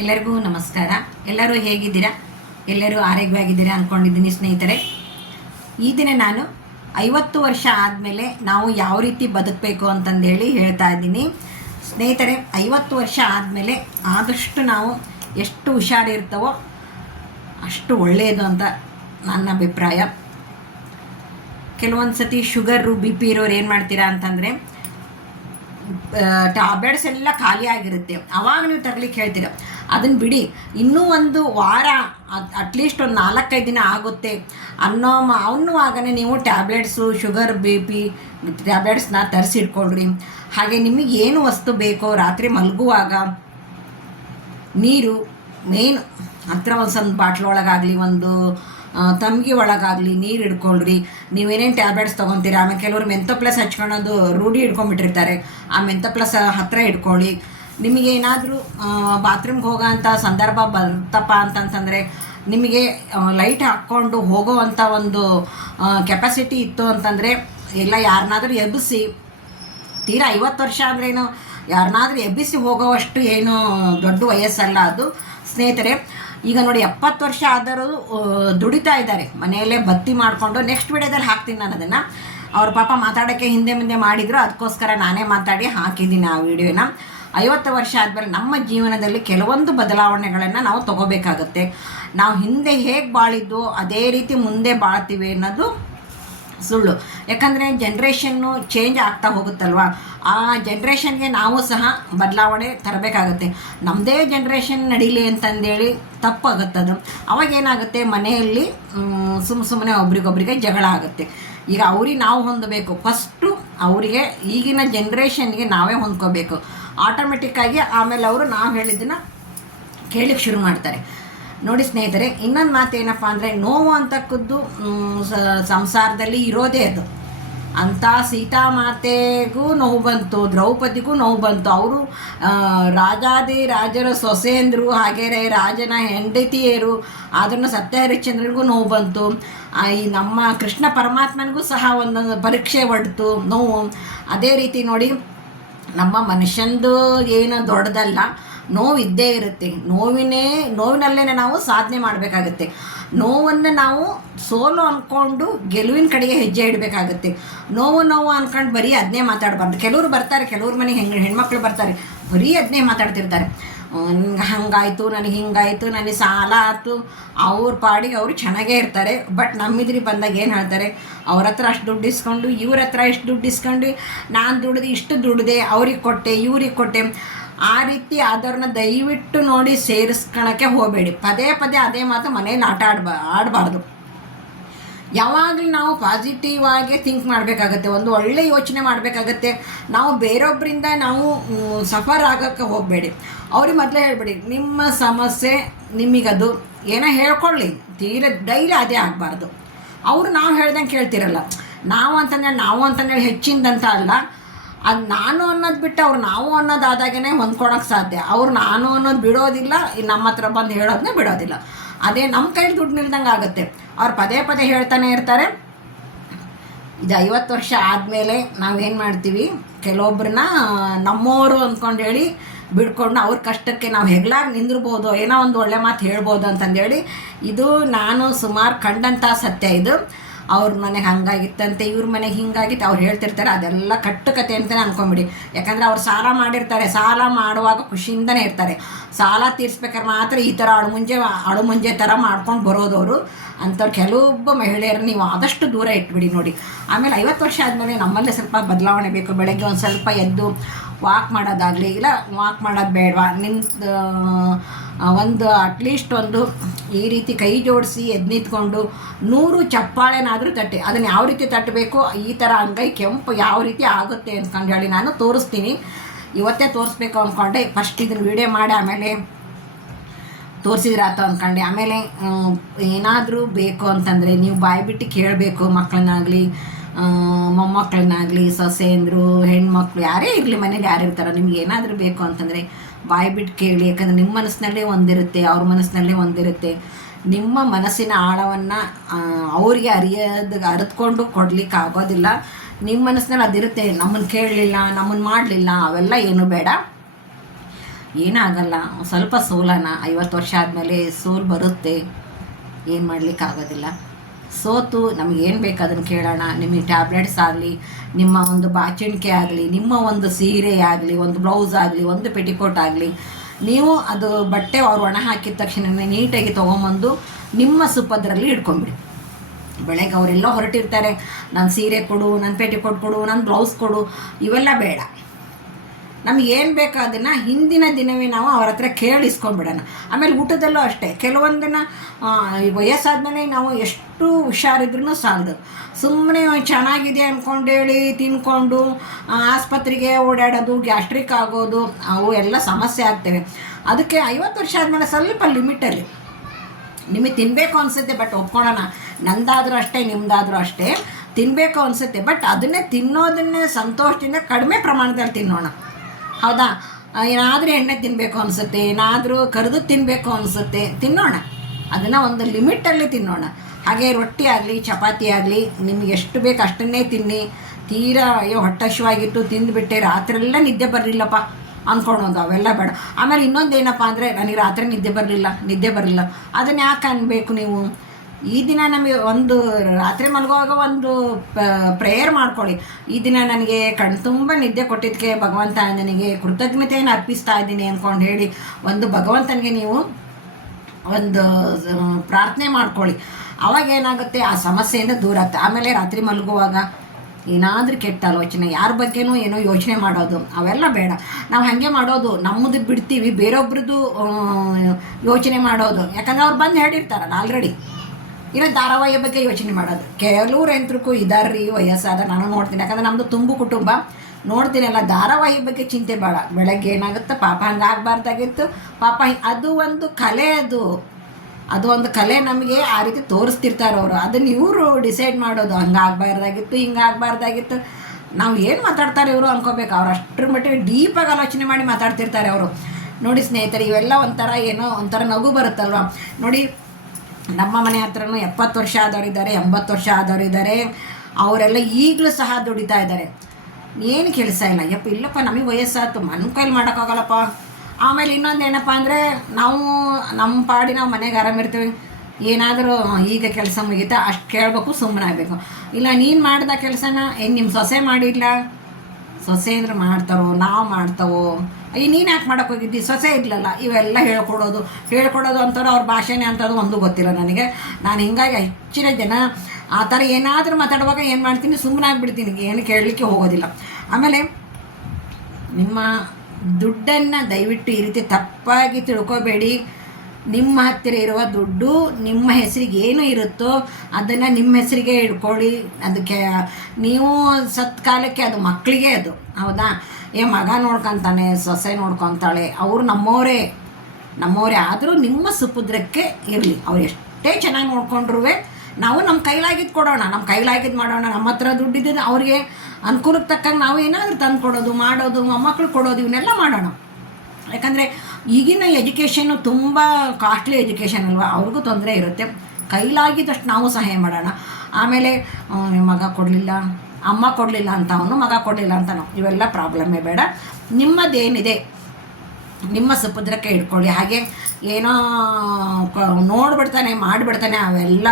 ಎಲ್ಲರಿಗೂ ನಮಸ್ಕಾರ. ಎಲ್ಲರೂ ಹೇಗಿದ್ದೀರಾ? ಎಲ್ಲರೂ ಆರೋಗ್ಯವಾಗಿದ್ದೀರಾ ಅಂದ್ಕೊಂಡಿದ್ದೀನಿ ಸ್ನೇಹಿತರೆ. ಈ ದಿನ ನಾನು ಐವತ್ತು ವರ್ಷ ಆದಮೇಲೆ ನಾವು ಯಾವ ರೀತಿ ಬದುಕಬೇಕು ಅಂತಂದೇಳಿ ಹೇಳ್ತಾ ಇದ್ದೀನಿ. ಸ್ನೇಹಿತರೆ, ಐವತ್ತು ವರ್ಷ ಆದಮೇಲೆ ಆದಷ್ಟು ನಾವು ಎಷ್ಟು ಹುಷಾರಿರ್ತವೋ ಅಷ್ಟು ಒಳ್ಳೆಯದು ಅಂತ ನನ್ನ ಅಭಿಪ್ರಾಯ. ಕೆಲವೊಂದು ಸತಿ ಶುಗರು, ಬಿ ಪಿ ಇರೋರು ಏನು ಮಾಡ್ತೀರಾ ಅಂತಂದರೆ ಟ್ಯಾಬ್ಲೆಟ್ಸ್ ಎಲ್ಲ ಖಾಲಿ ಆಗಿರುತ್ತೆ ಅವಾಗ ನೀವು ತರಲಿಕ್ಕೆ ಹೇಳ್ತೀರ ಅದನ್ನು ಬಿಡಿ, ಇನ್ನೂ ಒಂದು ವಾರ ಅಟ್ಲೀಸ್ಟ್ ಒಂದು ನಾಲ್ಕೈದು ದಿನ ಆಗುತ್ತೆ. ಅನ್ನೋ ಅವನು ಆಗನೇ ನೀವು ಟ್ಯಾಬ್ಲೆಟ್ಸು ಶುಗರ್ ಬಿ ಪಿ ಟ್ಯಾಬ್ಲೆಟ್ಸ್ನ ತರಿಸಿಟ್ಕೊಳ್ರಿ. ಹಾಗೆ ನಿಮಗೆ ಏನು ವಸ್ತು ಬೇಕೋ ರಾತ್ರಿ ಮಲಗುವಾಗ, ನೀರು ಮೇನ್ ಹತ್ರ ಒಂದು ಸ್ವಲ್ಪ ಬಾಟ್ಲ್ ಒಳಗಾಗಲಿ, ಒಂದು ತಮ್ಗಿ ಒಳಗಾಗಲಿ ನೀರು ಇಟ್ಕೊಳ್ರಿ ನೀವೇನೇನು ಟ್ಯಾಬ್ಲೆಟ್ಸ್ ತೊಗೊತೀರಿ? ಆಮೇಲೆ ಕೆಲವರು ಮೆಂತೋ ಪ್ಲಸ್ ಹಚ್ಕೊಳೋದು ರೂಢಿ ಇಟ್ಕೊಂಡ್ಬಿಟ್ಟಿರ್ತಾರೆ. ಆ ಮೆಂತೋ ಪ್ಲಸ್ ಹತ್ತಿರ ಇಟ್ಕೊಳ್ಳಿ. ನಿಮಗೆ ಏನಾದರೂ ಬಾತ್ರೂಮ್ಗೆ ಹೋಗೋ ಅಂಥ ಸಂದರ್ಭ ಬರ್ತಪ್ಪ ಅಂತಂತಂದರೆ, ನಿಮಗೆ ಲೈಟ್ ಹಾಕ್ಕೊಂಡು ಹೋಗೋವಂಥ ಒಂದು ಕೆಪಾಸಿಟಿ ಇತ್ತು ಅಂತಂದರೆ ಎಲ್ಲ ಯಾರನ್ನಾದ್ರೂ ಎಬ್ಬಿಸಿ, ತೀರಾ ಐವತ್ತು ವರ್ಷ ಅಂದ್ರೇನು, ಯಾರನ್ನಾದ್ರೂ ಎಬ್ಬಿಸಿ ಹೋಗೋವಷ್ಟು ಏನು ದೊಡ್ಡ ವಯಸ್ಸಲ್ಲ ಅದು. ಸ್ನೇಹಿತರೆ, ಈಗ ನೋಡಿ ಎಪ್ಪತ್ತು ವರ್ಷ ಆದರೂ ದುಡಿತಾ ಇದ್ದಾರೆ. ಮನೆಯಲ್ಲೇ ಬತ್ತಿ ಮಾಡಿಕೊಂಡು ನೆಕ್ಸ್ಟ್ ವಿಡಿಯೋದಲ್ಲಿ ಹಾಕ್ತೀನಿ ನಾನು ಅದನ್ನು. ಅವ್ರ ಪಾಪ ಮಾತಾಡೋಕ್ಕೆ ಹಿಂದೆ ಮುಂದೆ ಮಾಡಿದ್ರು, ಅದಕ್ಕೋಸ್ಕರ ನಾನೇ ಮಾತಾಡಿ ಹಾಕಿದ್ದೀನಿ ಆ ವಿಡಿಯೋನ ಐವತ್ತು ವರ್ಷ ಆದಮೇಲೆ ನಮ್ಮ ಜೀವನದಲ್ಲಿ ಕೆಲವೊಂದು ಬದಲಾವಣೆಗಳನ್ನು ನಾವು ತಗೋಬೇಕಾಗತ್ತೆ. ನಾವು ಹಿಂದೆ ಹೇಗೆ ಬಾಳಿದ್ದು ಅದೇ ರೀತಿ ಮುಂದೆ ಬಾಳ್ತೀವಿ ಅನ್ನೋದು ಸುಳ್ಳು. ಯಾಕಂದರೆ ಜನ್ರೇಷನ್ನು ಚೇಂಜ್ ಆಗ್ತಾ ಹೋಗುತ್ತಲ್ವಾ? ಆ ಜನ್ರೇಷನ್ಗೆ ನಾವು ಸಹ ಬದಲಾವಣೆ ತರಬೇಕಾಗತ್ತೆ. ನಮ್ಮದೇ ಜನ್ರೇಷನ್ ನಡೀಲಿ ಅಂತಂದೇಳಿ ತಪ್ಪಾಗುತ್ತದು ಅವಾಗ ಏನಾಗುತ್ತೆ? ಮನೆಯಲ್ಲಿ ಸುಮ್ಮ ಸುಮ್ಮನೆ ಒಬ್ರಿಗೊಬ್ರಿಗೆ ಜಗಳ ಆಗುತ್ತೆ. ಈಗ ಅವ್ರಿಗೆ ನಾವು ಹೊಂದಬೇಕು. ಫಸ್ಟು ಅವರಿಗೆ ಈಗಿನ ಜನ್ರೇಷನ್ಗೆ ನಾವೇ ಹೊಂದ್ಕೋಬೇಕು. ಆಟೋಮೆಟಿಕ್ಕಾಗಿ ಆಮೇಲೆ ಅವರು ನಾವು ಹೇಳಿದ್ದನ್ನು ಕೇಳಲಿಕ್ಕೆ ಶುರು ಮಾಡ್ತಾರೆ. ನೋಡಿ ಸ್ನೇಹಿತರೆ, ಇನ್ನೊಂದು ಮಾತು ಏನಪ್ಪ ಅಂದರೆ, ನೋವು ಅಂತಕ್ಕದ್ದು ಸಂಸಾರದಲ್ಲಿ ಇರೋದೇ ಅದು. ಅಂಥ ಸೀತಾಮಾತೆಗೂ ನೋವು ಬಂತು, ದ್ರೌಪದಿಗೂ ನೋವು ಬಂತು. ಅವರು ರಾಜಾದಿ ರಾಜರ ಸೊಸೆಯಂದರು ಹಾಗೆ ರಾಜನ ಹೆಂಡತಿಯರು ಅದನ್ನು ಸತ್ಯ ಹರಿಶ್ಚಂದ್ರನಿಗೂ ನೋವು ಬಂತು. ಈ ನಮ್ಮ ಕೃಷ್ಣ ಪರಮಾತ್ಮನಿಗೂ ಸಹ ಒಂದೊಂದು ಪರೀಕ್ಷೆ ಹೊಡ್ತು, ನೋವು. ಅದೇ ರೀತಿ ನೋಡಿ ನಮ್ಮ ಮನುಷ್ಯಂದು ಏನು ದೊಡ್ಡದಲ್ಲ ನೋವು ಇದ್ದೇ ಇರುತ್ತೆ. ನೋವಿನೇ ನೋವಿನಲ್ಲೇ ನಾವು ಸಾಧನೆ ಮಾಡಬೇಕಾಗುತ್ತೆ. ನೋವನ್ನು ನಾವು ಸೋಲು ಅಂದ್ಕೊಂಡು ಗೆಲುವಿನ ಕಡೆಗೆ ಹೆಜ್ಜೆ ಇಡಬೇಕಾಗುತ್ತೆ. ನೋವು ನೋವು ಅಂದ್ಕೊಂಡು ಬರೀ ಅದನ್ನೇ ಮಾತಾಡಬಾರ್ದು. ಕೆಲವರು ಬರ್ತಾರೆ, ಕೆಲವ್ರ ಮನೆಗೆ ಹೆಂಗೆ, ಹೆಣ್ಮಕ್ಳು ಬರ್ತಾರೆ, ಬರೀ ಅದನ್ನೇ ಮಾತಾಡ್ತಿರ್ತಾರೆ. ನಿಂಗೆ ಹಂಗಾಯ್ತು, ನನಗೆ ಹಿಂಗಾಯಿತು, ನನಗೆ ಸಾಲ ಆಯ್ತು. ಅವ್ರ ಪಾಡಿಗೆ ಅವರು ಚೆನ್ನಾಗೇ ಇರ್ತಾರೆ. ಬಟ್ ನಮ್ಮಿದ್ರಿ ಬಂದಾಗ ಏನು ಹೇಳ್ತಾರೆ? ಅವ್ರ ಹತ್ರ ಅಷ್ಟು ದುಡ್ಡು ಇಸ್ಕೊಂಡು, ಇವ್ರ ಹತ್ರ ಎಷ್ಟು ದುಡ್ಡು ಇಸ್ಕೊಂಡು, ನಾನು ದುಡ್ದು ಇಷ್ಟು ದುಡ್ದೆ ಅವ್ರಿಗೆ ಕೊಟ್ಟೆ, ಇವ್ರಿಗೆ ಕೊಟ್ಟೆ. ಆ ರೀತಿ ಅದರನ್ನ ದಯವಿಟ್ಟು ನೋಡಿ ಸೇರಿಸ್ಕೊಳಕ್ಕೆ ಹೋಗಬೇಡಿ. ಪದೇ ಪದೇ ಅದೇ ಮಾತು ಮನೇಲಿ ಆಟ ಆಡ್ಬಾ, ಆಡಬಾರ್ದು. ಯಾವಾಗಲೂ ನಾವು ಪಾಸಿಟಿವ್ ಆಗಿ ಥಿಂಕ್ ಮಾಡಬೇಕಾಗತ್ತೆ, ಒಂದು ಒಳ್ಳೆ ಯೋಚನೆ ಮಾಡಬೇಕಾಗತ್ತೆ. ನಾವು ಬೇರೊಬ್ಬರಿಂದ ನಾವು ಸಫರ್ ಆಗೋಕ್ಕೆ ಹೋಗಬೇಡಿ. ಅವ್ರಿಗೆ ಮೊದಲೇ ಹೇಳ್ಬೇಡಿ, ನಿಮ್ಮ ಸಮಸ್ಯೆ ನಿಮಗದು. ಏನೋ ಹೇಳ್ಕೊಳ್ಳಿ, ತೀರ ಡೈಲಿ ಅದೇ ಆಗಬಾರ್ದು. ಅವರು ನಾವು ಹೇಳ್ದಂಗೆ ಕೇಳ್ತಿರಲ್ಲ. ನಾವು ಅಂತಂದೇಳಿ ನಾವು ಅಂತಂದೇಳಿ ಹೆಚ್ಚಿಂದಂತ ಅಲ್ಲ. ಅದು ನಾನು ಅನ್ನೋದು ಬಿಟ್ಟು ಅವ್ರು ನಾವು ಅನ್ನೋದಾದಾಗೇ ಹೊಂದ್ಕೊಳಕ್ಕೆ ಸಾಧ್ಯ. ಅವ್ರು ನಾನು ಅನ್ನೋದು ಬಿಡೋದಿಲ್ಲ ನಮ್ಮ ಹತ್ರ ಬಂದು ಹೇಳೋದನ್ನೇ ಬಿಡೋದಿಲ್ಲ. ಅದೇ ನಮ್ಮ ಕೈಲಿ ದುಡ್ಡು ನಿಲ್ದಂಗೆ ಆಗುತ್ತೆ. ಅವ್ರು ಪದೇ ಪದೇ ಹೇಳ್ತಾನೆ ಇರ್ತಾರೆ. ಇದು ಐವತ್ತು ವರ್ಷ ಆದಮೇಲೆ ನಾವೇನು ಮಾಡ್ತೀವಿ? ಕೆಲವೊಬ್ಬರನ್ನ ನಮ್ಮವರು ಅಂದ್ಕೊಂಡು ಹೇಳಿ ಬಿಡ್ಕೊಂಡು ಅವ್ರ ಕಷ್ಟಕ್ಕೆ ನಾವು ಹೆಗ್ಲಾಗಿ ನಿಂದಿರ್ಬೋದು, ಏನೋ ಒಂದು ಒಳ್ಳೆ ಮಾತು ಹೇಳ್ಬೋದು ಅಂತಂದೇಳಿ ಇದು ನಾನು ಸುಮಾರು ಕಂಡಂಥ ಸತ್ಯ ಇದು. ಅವ್ರ ಮನೆಗೆ ಹಂಗಾಗಿತ್ತಂತೆ, ಇವ್ರ ಮನೆಗೆ ಹಿಂಗಾಗಿತ್ತು, ಅವ್ರು ಹೇಳ್ತಿರ್ತಾರೆ, ಅದೆಲ್ಲ ಕಟ್ಟು ಕತೆ ಅಂತಲೇ ಅನ್ಕೊಂಬಿಡಿ. ಯಾಕಂದರೆ ಅವ್ರು ಸಾಲ ಮಾಡಿರ್ತಾರೆ, ಸಾಲ ಮಾಡುವಾಗ ಖುಷಿಯಿಂದನೇ ಇರ್ತಾರೆ. ಸಾಲ ತೀರಿಸ್ಬೇಕಾದ್ರೆ ಮಾತ್ರ ಈ ಥರ ಅಳು ಮುಂಜೆ ಥರ ಮಾಡ್ಕೊಂಡು ಬರೋದವರು. ಅಂಥವ್ರು ಕೆಲವೊಬ್ಬ ಮಹಿಳೆಯರು ನೀವು ಆದಷ್ಟು ದೂರ ಇಟ್ಬಿಡಿ ನೋಡಿ. ಆಮೇಲೆ ಐವತ್ತು ವರ್ಷ ಆದಮೇಲೆ ನಮ್ಮಲ್ಲೇ ಸ್ವಲ್ಪ ಬದಲಾವಣೆ ಬೇಕು, ಬೆಳಗ್ಗೆ ಒಂದು ಸ್ವಲ್ಪ ಎದ್ದು ವಾಕ್ ಮಾಡೋದಾಗಲಿ, ಇಲ್ಲ ವಾಕ್ ಮಾಡೋದು ಬೇಡವಾ ನಿಂತು ಒಂದು ಅಟ್ಲೀಸ್ಟ್ ಒಂದು ಈ ರೀತಿ ಕೈ ಜೋಡಿಸಿ ಎದ್ದು ನಿಂತ್ಕೊಂಡು ನೂರು ಚಪ್ಪಾಳೆನಾದರೂ ತಟ್ಟೆ. ಅದನ್ನು ಯಾವ ರೀತಿ ತಟ್ಟಬೇಕು? ಈ ಥರ ಅಂಗೈ ಕೆಂಪು ಯಾವ ರೀತಿ ಆಗುತ್ತೆ ಅಂದ್ಕೊಂಡು ಹೇಳಿ ನಾನು ತೋರಿಸ್ತೀನಿ. ಇವತ್ತೇ ತೋರಿಸ್ಬೇಕು ಅಂದ್ಕೊಂಡೆ ಫಸ್ಟ್ ಇದನ್ನು ವಿಡಿಯೋ ಮಾಡಿ, ಆಮೇಲೆ ತೋರಿಸಿದ್ರಾತು ಅಂದ್ಕೊಂಡೆ ಆಮೇಲೆ ಏನಾದರೂ ಬೇಕು ಅಂತಂದರೆ ನೀವು ಬಾಯಿ ಬಿಟ್ಟು ಕೇಳಬೇಕು ಮಕ್ಕಳನ್ನಾಗಲಿ ಮೊಮ್ಮಕ್ಕಳನ್ನಾಗಲಿ ಸೊಸೆಂದರು ಹೆಣ್ಮಕ್ಳು, ಯಾರೇ ಇರಲಿ ಮನೇಲಿ ಯಾರು ಇರ್ತಾರೋ ನಿಮ್ಗೆ ಏನಾದರೂ ಬೇಕು ಅಂತಂದರೆ ಬಾಯಿ ಬಿಟ್ಟು ಕೇಳಿ, ಯಾಕಂದರೆ ನಿಮ್ಮ ಮನಸ್ಸಿನಲ್ಲೇ ಒಂದಿರುತ್ತೆ, ಅವ್ರ ಮನಸ್ಸಿನಲ್ಲೇ ಒಂದಿರುತ್ತೆ. ನಿಮ್ಮ ಮನಸ್ಸಿನ ಆಳವನ್ನು ಅವರಿಗೆ ಅರಿಯೋದು, ಅರಿತ್ಕೊಂಡು ಕೊಡ್ಲಿಕ್ಕೆ ಆಗೋದಿಲ್ಲ. ನಿಮ್ಮ ಮನಸ್ಸಿನಲ್ಲಿ ಅದಿರುತ್ತೆ ನಮ್ಮನ್ನು ಕೇಳಲಿಲ್ಲ ನಮ್ಮನ್ನು ಮಾಡಲಿಲ್ಲ, ಅವೆಲ್ಲ ಏನು ಬೇಡ. ಏನಾಗಲ್ಲ, ಸ್ವಲ್ಪ ಸೋಲನ, ಐವತ್ತು ವರ್ಷ ಆದಮೇಲೆ ಸೋಲು ಬರುತ್ತೆ. ಏನು ಮಾಡಲಿಕ್ಕಾಗೋದಿಲ್ಲ. ಸೋತು ನಮಗೇನು ಬೇಕು ಅದನ್ನು ಕೇಳೋಣ. ನಿಮಗೆ ಟ್ಯಾಬ್ಲೆಟ್ಸ್ ಆಗಲಿ, ನಿಮ್ಮ ಒಂದು ಬಾಚಣಿಕೆ ಆಗಲಿ, ನಿಮ್ಮ ಒಂದು ಸೀರೆ ಆಗಲಿ, ಒಂದು ಬ್ಲೌಸ್ ಆಗಲಿ, ಒಂದು ಪೆಟಿಕೋಟ್ ಆಗಲಿ, ನೀವು ಅದು ಬಟ್ಟೆ ಅವ್ರು ಒಣ ಹಾಕಿದ ತಕ್ಷಣ ನೀಟಾಗಿ ತೊಗೊಂಬಂದು ನಿಮ್ಮ ಸುಪ್ಪದ್ರಲ್ಲಿ ಇಟ್ಕೊಂಬಿಡಿ ಬೆಳಗ್ಗೆ ಅವರೆಲ್ಲ ಹೊರಟಿರ್ತಾರೆ, ನಾನು ಸೀರೆ ಕೊಡು ನನ್ನ ಪೆಟಿಕೋಟ್ ಕೊಡು ನನ್ನ ಬ್ಲೌಸ್ ಕೊಡು, ಇವೆಲ್ಲ ಬೇಡ. ನಮ್ಗೆ ಏನು ಬೇಕೋ ಅದನ್ನು ಹಿಂದಿನ ದಿನವೇ ನಾವು ಅವ್ರ ಹತ್ರ ಕೇಳಿಸ್ಕೊಂಡ್ಬಿಡೋಣ. ಆಮೇಲೆ ಊಟದಲ್ಲೂ ಅಷ್ಟೇ, ಕೆಲವೊಂದನ್ನು ವಯಸ್ಸಾದ್ಮೇಲೆ ನಾವು ಎಷ್ಟು ಹುಷಾರಿದ್ರೂ ಸಾಲದು. ಸುಮ್ಮನೆ ಚೆನ್ನಾಗಿದೆ ಅಂದ್ಕೊಂಡೇಳಿ ತಿನ್ಕೊಂಡು ಆಸ್ಪತ್ರೆಗೆ ಓಡಾಡೋದು, ಗ್ಯಾಸ್ಟ್ರಿಕ್ ಆಗೋದು, ಅವು ಎಲ್ಲ ಸಮಸ್ಯೆ ಆಗ್ತವೆ. ಅದಕ್ಕೆ ಐವತ್ತು ವರ್ಷ ಆದಮೇಲೆ ಸ್ವಲ್ಪ ಲಿಮಿಟಲ್ಲಿ ನಿಮಗೆ ತಿನ್ನಬೇಕು ಅನಿಸುತ್ತೆ, ಬಟ್ ಒಪ್ಕೊಳ್ಳೋಣ. ನಂದಾದರೂ ಅಷ್ಟೇ ನಿಮ್ಮದಾದರೂ ಅಷ್ಟೇ. ತಿನ್ನಬೇಕು ಅನಿಸುತ್ತೆ, ಬಟ್ ಅದನ್ನೇ ತಿನ್ನೋದನ್ನೇ ಸಂತೋಷದಿಂದ ಕಡಿಮೆ ಪ್ರಮಾಣದಲ್ಲಿ ತಿನ್ನೋಣ. ಹೌದಾ? ಏನಾದರೂ ಎಣ್ಣೆ ತಿನ್ನಬೇಕು ಅನಿಸುತ್ತೆ, ಏನಾದರೂ ಕರೆದು ತಿನ್ನಬೇಕು ಅನಿಸುತ್ತೆ, ತಿನ್ನೋಣ. ಅದನ್ನು ಒಂದು ಲಿಮಿಟಲ್ಲಿ ತಿನ್ನೋಣ. ಹಾಗೆ ರೊಟ್ಟಿ ಆಗಲಿ, ಚಪಾತಿ ಆಗಲಿ, ನಿಮಗೆ ಎಷ್ಟು ಬೇಕು ಅಷ್ಟನ್ನೇ ತಿನ್ನಿ. ತೀರಾ ಅಯ್ಯೋ ಹೊಟ್ಟೆ ಹಸಿವಾಗಿತ್ತು ತಿಂದುಬಿಟ್ಟೆ ರಾತ್ರೆಲ್ಲ ನಿದ್ದೆ ಬರಲಿಲ್ಲಪ್ಪ ಅಂದ್ಕೊಳೋದು ಅವೆಲ್ಲ ಬೇಡ. ಆಮೇಲೆ ಇನ್ನೊಂದು ಏನಪ್ಪ ಅಂದರೆ, ನನಗೆ ರಾತ್ರಿ ನಿದ್ದೆ ಬರಲಿಲ್ಲ ನಿದ್ದೆ ಬರಲಿಲ್ಲ. ಅದನ್ನು ಯಾಕೆ ಅನ್ಬೇಕು ನೀವು? ಈ ದಿನ ನಮಗೆ ಒಂದು ರಾತ್ರಿ ಮಲಗುವಾಗ ಒಂದು ಪ್ರೇಯರ್ ಮಾಡ್ಕೊಳ್ಳಿ. ಈ ದಿನ ನನಗೆ ಕಣ್ ತುಂಬ ನಿದ್ದೆ ಕೊಟ್ಟಿದ್ದಕ್ಕೆ ಭಗವಂತ ನನಗೆ ಕೃತಜ್ಞತೆಯನ್ನು ಅರ್ಪಿಸ್ತಾ ಇದ್ದೀನಿ ಅಂದ್ಕೊಂಡು ಹೇಳಿ ಒಂದು ಭಗವಂತನಿಗೆ ನೀವು ಒಂದು ಪ್ರಾರ್ಥನೆ ಮಾಡ್ಕೊಳ್ಳಿ. ಅವಾಗ ಏನಾಗುತ್ತೆ? ಆ ಸಮಸ್ಯೆಯಿಂದ ದೂರ ಆಗುತ್ತೆ ಆಮೇಲೆ ರಾತ್ರಿ ಮಲಗುವಾಗ ಏನಾದರೂ ಕೆಟ್ಟ ಆಲೋಚನೆ, ಯಾರ ಬಗ್ಗೆನೂ ಏನೋ ಯೋಚನೆ ಮಾಡೋದು, ಅವೆಲ್ಲ ಬೇಡ. ನಾವು ಹಾಗೆ ಮಾಡೋದು, ನಮ್ಮದು ಬಿಡ್ತೀವಿ, ಬೇರೊಬ್ರದ್ದು ಯೋಚನೆ ಮಾಡೋದು. ಯಾಕಂದ್ರೆ ಅವ್ರು ಬಂದು ಹೇಳಿರ್ತಾರಲ್ಲ ಆಲ್ರೆಡಿ ಇನ್ನು ಧಾರಾವಾಹಿಯ ಬಗ್ಗೆ ಯೋಚನೆ ಮಾಡೋದು. ಕೆಲವು ರೈತರಿಗೂ ಇದಾರ್ರಿ ವಯಸ್ಸಾದ, ನಾನು ನೋಡ್ತೀನಿ. ಯಾಕಂದ್ರೆ ನಮ್ಮದು ತುಂಬು ಕುಟುಂಬ. ನೋಡ್ತೀನಲ್ಲ ಧಾರಾವಾಹಿ ಬಗ್ಗೆ ಚಿಂತೆ ಬೇಡ. ಬೆಳಗ್ಗೆ ಏನಾಗುತ್ತೆ, ಪಾಪ ಹಂಗೆ ಆಗಬಾರ್ದಾಗಿತ್ತು. ಪಾಪ ಅದು ಒಂದು ಕಲೆ ಅದು. ಅದು ಒಂದು ಕಲೆ ನಮಗೆ ಆ ರೀತಿ ತೋರಿಸ್ತಿರ್ತಾರೆ ಅವರು. ಅದನ್ನು ಇವರು ಡಿಸೈಡ್ ಮಾಡೋದು. ಹಂಗೆ ಆಗಬಾರ್ದಾಗಿತ್ತು, ಹಿಂಗೆ ಆಗಬಾರ್ದಾಗಿತ್ತು. ನಾವು ಏನು ಮಾತಾಡ್ತಾರೆ ಇವರು ಅನ್ಕೋಬೇಕು. ಅವ್ರು ಅಷ್ಟರ ಮಟ್ಟಿಗೆ ಡೀಪಾಗಿ ಆಲೋಚನೆ ಮಾಡಿ ಮಾತಾಡ್ತಿರ್ತಾರೆ ಅವರು. ನೋಡಿ ಸ್ನೇಹಿತರೆ, ಇವೆಲ್ಲ ಒಂಥರ ಏನೋ ಒಂಥರ ನಗು ಬರುತ್ತಲ್ವ? ನೋಡಿ ನಮ್ಮ ಮನೆ ಹತ್ರನೂ ಎಪ್ಪತ್ತು ವರ್ಷ ಆದವರಿದ್ದಾರೆ ಎಂಬತ್ತು ವರ್ಷ ಆದವರಿದ್ದಾರೆ ಅವರೆಲ್ಲ ಈಗಲೂ ಸಹ ದುಡಿತಾ ಇದ್ದಾರೆ. ಏನು ಕೆಲಸ ಇಲ್ಲ. ಯಪ್ಪ, ಇಲ್ಲಪ್ಪ, ನಮಗೆ ವಯಸ್ಸಾಯ್ತು. ನನ್ನ ಕೈಲಿ ಮಾಡೋಕ್ಕಾಗಲ್ಲಪ್ಪ. ಆಮೇಲೆ ಇನ್ನೊಂದು ಏನಪ್ಪ ಅಂದರೆ, ನಾವು ನಮ್ಮ ಪಾಡಿ ನಾವು ಮನೆಗೆ ಆರಾಮಿರ್ತೀವಿ ಏನಾದರೂ ಈಗ ಕೆಲಸ ಮುಗೀತಾ ಅಷ್ಟು ಕೇಳಬೇಕು ಸುಮ್ಮನೆ ಇಲ್ಲ, ನೀನು ಮಾಡಿದ ಕೆಲಸನ, ಏನು ನಿಮ್ಮ ಸೊಸೆ ಮಾಡಿಲ್ಲ ಸೊಸೆ ಅಂದ್ರೆ ಮಾಡ್ತಾರೋ, ನಾವು ಮಾಡ್ತಾವೋ? ಅಯ್ಯ, ನೀನು ಯಾಕೆ ಮಾಡಕ್ಕೆ ಹೋಗಿದ್ದಿ? ಸೊಸೆ ಇರಲಿಲ್ಲ, ಇವೆಲ್ಲ ಹೇಳ್ಕೊಡೋದು. ಹೇಳ್ಕೊಡೋದು ಅಂತಾರೆ ಅವ್ರ ಭಾಷೆನೇ ಅಂತದ್ದು ಒಂದು ಗೊತ್ತಿಲ್ಲ ನನಗೆ. ನಾನು ಹಿಂಗಾಗಿ ಹೆಚ್ಚಿನ ಜನ ಆ ಥರ ಏನಾದರೂ ಮಾತಾಡುವಾಗ ಏನು ಮಾಡ್ತೀನಿ ಸುಮ್ಮನೆ ಆಗಿಬಿಡ್ತೀನಿ. ಏನು ಕೇಳಲಿಕ್ಕೆ ಹೋಗೋದಿಲ್ಲ. ಆಮೇಲೆ ನಿಮ್ಮ ದುಡ್ಡನ್ನು ದಯವಿಟ್ಟು ಈ ರೀತಿ ತಪ್ಪಾಗಿ ತಿಳ್ಕೊಬೇಡಿ. ನಿಮ್ಮ ಹತ್ತಿರ ಇರುವ ದುಡ್ಡು ನಿಮ್ಮ ಹೆಸರಿಗೆ ಏನು ಇರುತ್ತೋ ಅದನ್ನು ನಿಮ್ಮ ಹೆಸರಿಗೆ ಇಟ್ಕೊಳ್ಳಿ ಅದಕ್ಕೆ ನೀವು ಸತ್ಕಾಲಕ್ಕೆ ಅದು ಮಕ್ಕಳಿಗೆ ಅದು, ಹೌದಾ? ಏ, ಮಗ ನೋಡ್ಕೊತಾನೆ, ಸೊಸೆ ನೋಡ್ಕೊತಾಳೆ, ಅವರು ನಮ್ಮವರೇ ನಮ್ಮವರೇ ಆದರೂ ನಿಮ್ಮ ಸುಪುದ್ರಕ್ಕೆ ಇರಲಿ. ಅವ್ರು ಎಷ್ಟೇ ಚೆನ್ನಾಗಿ ನೋಡ್ಕೊಂಡ್ರೂ ನಾವು ನಮ್ಮ ಕೈಲಾಗಿದ್ದು ಕೊಡೋಣ. ನಮ್ಮ ಕೈಲಾಗಿದ್ದು ಮಾಡೋಣ. ನಮ್ಮ ಹತ್ರ ದುಡ್ಡಿದ್ದು ಅವ್ರಿಗೆ ಅನುಕೂಲಕ್ಕೆ ತಕ್ಕಂಗೆ ನಾವು ಏನಾದರೂ ತಂದು ಕೊಡೋದು, ಮಾಡೋದು, ಮೊಮ್ಮಕ್ಳು ಕೊಡೋದು, ಇವನ್ನೆಲ್ಲ ಮಾಡೋಣ. ಯಾಕಂದರೆ ಈಗಿನ ಎಜುಕೇಷನು ತುಂಬ ಕಾಸ್ಟ್ಲಿ ಎಜುಕೇಷನ್ ಅಲ್ವಾ? ಅವ್ರಿಗೂ ತೊಂದರೆ ಇರುತ್ತೆ. ಕೈಲಾಗಿದ್ದಷ್ಟು ನಾವು ಸಹಾಯ ಮಾಡೋಣ. ಆಮೇಲೆ ಮಗ ಕೊಡಲಿಲ್ಲ. ಅಮ್ಮ ಕೊಡಲಿಲ್ಲ ಅಂತ ಅವನು ಮಗ ಕೊಡಲಿಲ್ಲ ಅಂತ ನಾವು. ಇವೆಲ್ಲ ಪ್ರಾಬ್ಲಮ್ಮೇ ಬೇಡ. ನಿಮ್ಮದೇನಿದೆ? ನಿಮ್ಮ ಸುಪುತ್ರಕ್ಕೆ ಇಟ್ಕೊಳ್ಳಿ ಹಾಗೆ ಏನೋ ನೋಡ್ಬಿಡ್ತಾನೆ, ಮಾಡಿಬಿಡ್ತಾನೆ, ಅವೆಲ್ಲ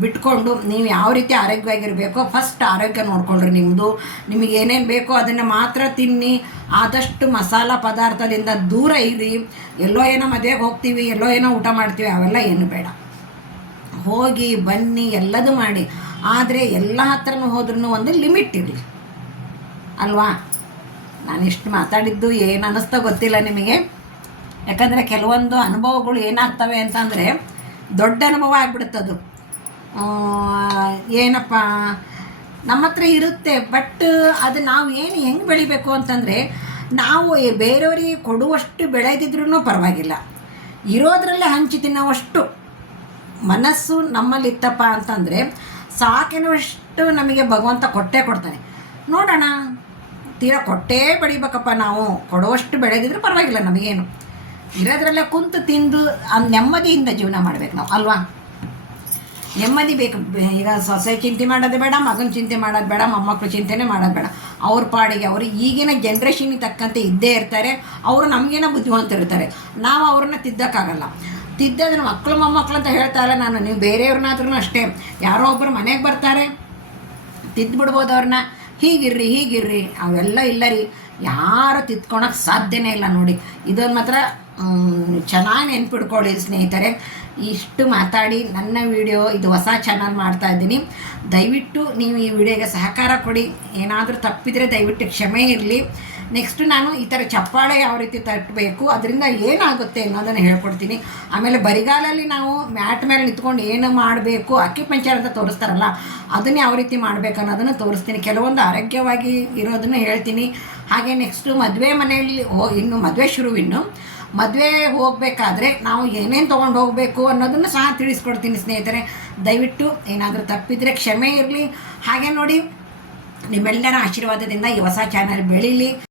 ಬಿಟ್ಕೊಂಡು ನೀವು ಯಾವ ರೀತಿ ಆರೋಗ್ಯವಾಗಿರಬೇಕೋ ಫಸ್ಟ್ ಆರೋಗ್ಯ ನೋಡ್ಕೊಳ್ರಿ ನಿಮ್ಮದು ನಿಮಗೆ ಏನೇನು ಬೇಕೋ ಅದನ್ನು ಮಾತ್ರ ತಿನ್ನಿ. ಆದಷ್ಟು ಮಸಾಲ ಪದಾರ್ಥದಿಂದ ದೂರ ಇರಿ. ಎಲ್ಲೋ ಏನೋ ಮದುವೆಗೆ ಹೋಗ್ತೀವಿ, ಎಲ್ಲೋ ಏನೋ ಊಟ ಮಾಡ್ತೀವಿ, ಅವೆಲ್ಲ ಏನು ಬೇಡ. ಹೋಗಿ ಬನ್ನಿ, ಎಲ್ಲದೂ ಮಾಡಿ. ಆದರೆ ಎಲ್ಲ ಹತ್ರನೂ ಹೋದ್ರೂ ಒಂದು ಲಿಮಿಟ್ ಇರಲಿ. ಅಲ್ವಾ? ನಾನು ಇಷ್ಟು ಮಾತಾಡಿದ್ದು ಏನು ಅನ್ನಿಸ್ತೋ ಗೊತ್ತಿಲ್ಲ ನಿಮಗೆ. ಯಾಕಂದರೆ ಕೆಲವೊಂದು ಅನುಭವಗಳು ಏನಾಗ್ತವೆ ಅಂತಂದರೆ ದೊಡ್ಡ ಅನುಭವ ಆಗ್ಬಿಡುತ್ತದು ಏನಪ್ಪ? ನಮ್ಮ ಹತ್ರ ಇರುತ್ತೆ, ಬಟ್ ಅದು ನಾವು ಏನು ಹೆಂಗೆ ಬೆಳಿಬೇಕು ಅಂತಂದರೆ, ನಾವು ಬೇರೆಯವರಿಗೆ ಕೊಡುವಷ್ಟು ಬೆಳೆದಿದ್ರೂ ಪರವಾಗಿಲ್ಲ. ಇರೋದ್ರಲ್ಲೇ ಹಂಚಿ ತಿನ್ನೋವಷ್ಟು ಮನಸ್ಸು ನಮ್ಮಲ್ಲಿತ್ತಪ್ಪ ಅಂತಂದರೆ ಸಾಕಿನಷ್ಟು ನಮಗೆ ಭಗವಂತ ಕೊಟ್ಟೇ ಕೊಡ್ತಾನೆ. ನೋಡೋಣ, ತೀರಾ ಕೊಟ್ಟೇ ಬೆಳಿಬೇಕಪ್ಪ ನಾವು. ಕೊಡುವಷ್ಟು ಬೆಳೆದಿದ್ರೆ ಪರವಾಗಿಲ್ಲ ನಮಗೇನು. ಇರೋದ್ರಲ್ಲೇ ಕುಂತು ತಿಂದು ನೆಮ್ಮದಿಯಿಂದ ಜೀವನ ಮಾಡ್ಬೇಕು ನಾವು, ಅಲ್ವಾ? ನೆಮ್ಮದಿ ಬೇಕು. ಈಗ ಸೊಸೆ ಚಿಂತೆ ಮಾಡೋದು ಬೇಡ, ಮಗನ ಚಿಂತೆ ಮಾಡೋದು ಬೇಡ ಮೊಮ್ಮಕ್ಕಳು ಚಿಂತೆನೇ ಮಾಡೋದು ಬೇಡ. ಅವ್ರ ಪಾಡಿಗೆ, ಅವರು ಈಗಿನ ಜನ್ರೇಷನ್ಗೆ ತಕ್ಕಂತೆ ಇದ್ದೇ ಇರ್ತಾರೆ. ಅವರು ನಮಗೇನೋ ಬುದ್ಧಿವಂತರಿರ್ತಾರೆ. ನಾವು ಅವ್ರನ್ನ ತಿದ್ದಕ್ಕಾಗಲ್ಲ. ತಿದ್ದೋದ್ರೆ ಮಕ್ಕಳು ಮೊಮ್ಮಕ್ಕಳು ಅಂತ ಹೇಳ್ತಾರೆ ನಾನು. ನೀವು ಬೇರೆಯವ್ರನ್ನಾದ್ರೂ ಅಷ್ಟೇ. ಯಾರೋ ಒಬ್ಬರು ಮನೆಗೆ ಬರ್ತಾರೆ ತಿದ್ದುಬಿಡ್ಬೋದು ಅವ್ರನ್ನ. ಹೀಗಿರ್ರಿ ಹೀಗಿರ್ರಿ. ಅವೆಲ್ಲ ಇಲ್ಲ ರೀ. ಯಾರು ತಿದ್ಕೊಳಕ್ಕೆ ಸಾಧ್ಯನೇ ಇಲ್ಲ ನೋಡಿ. ಇದನ್ನು ಮಾತ್ರ ಚೆನ್ನಾಗಿ ನೆನ್ಪಿಡ್ಕೊಳ್ಳಿ ಸ್ನೇಹಿತರೆ. ಇಷ್ಟು ಮಾತಾಡಿ ನನ್ನ ವಿಡಿಯೋ, ಇದು ಹೊಸ ಚಾನಲ್ ಮಾಡ್ತಾ ಇದ್ದೀನಿ. ದಯವಿಟ್ಟು ನೀವು ಈ ವಿಡಿಯೋಗೆ ಸಹಕಾರ ಕೊಡಿ. ಏನಾದರೂ ತಪ್ಪಿದರೆ ದಯವಿಟ್ಟು ಕ್ಷಮೆ ಇರಲಿ. ನೆಕ್ಸ್ಟ್ ನಾನು ಈ ಥರ ಚಪ್ಪಾಳೆ ಯಾವ ರೀತಿ ತಟ್ಟಬೇಕು ಅದರಿಂದ ಏನಾಗುತ್ತೆ ಅನ್ನೋದನ್ನು ಹೇಳ್ಕೊಡ್ತೀನಿ. ಆಮೇಲೆ ಬರಿಗಾಲಲ್ಲಿ ನಾವು ಮ್ಯಾಟ್ ಮೇಲೆ ನಿಂತ್ಕೊಂಡು ಏನು ಮಾಡಬೇಕು ಅಕ್ಕಿ ಅಕ್ಯುಪಂಚರ್ ಅಂತ ತೋರಿಸ್ತಾರಲ್ಲ, ಅದನ್ನು ಯಾವ ರೀತಿ ಮಾಡಬೇಕು ಅನ್ನೋದನ್ನು ತೋರಿಸ್ತೀನಿ. ಕೆಲವೊಂದು ಆರೋಗ್ಯವಾಗಿ ಇರೋದನ್ನು ಹೇಳ್ತೀನಿ. ಹಾಗೆ ನೆಕ್ಸ್ಟು ಮದುವೆ ಮನೆಯಲ್ಲಿ ಹೋ, ಇನ್ನು ಮದುವೆ ಶುರುವಿನ್ನು ಮದುವೆ ಹೋಗಬೇಕಾದ್ರೆ ನಾವು ಏನೇನು ತೊಗೊಂಡು ಹೋಗಬೇಕು ಅನ್ನೋದನ್ನು ಸಹ ತಿಳಿಸ್ಕೊಡ್ತೀನಿ ಸ್ನೇಹಿತರೆ. ದಯವಿಟ್ಟು ಏನಾದರೂ ತಪ್ಪಿದರೆ ಕ್ಷಮೆ ಇರಲಿ. ಹಾಗೆ ನೋಡಿ, ನಿಮ್ಮೆಲ್ಲರ ಆಶೀರ್ವಾದದಿಂದ ಈ ಹೊಸ ಚಾನಲ್ ಬೆಳೀಲಿ.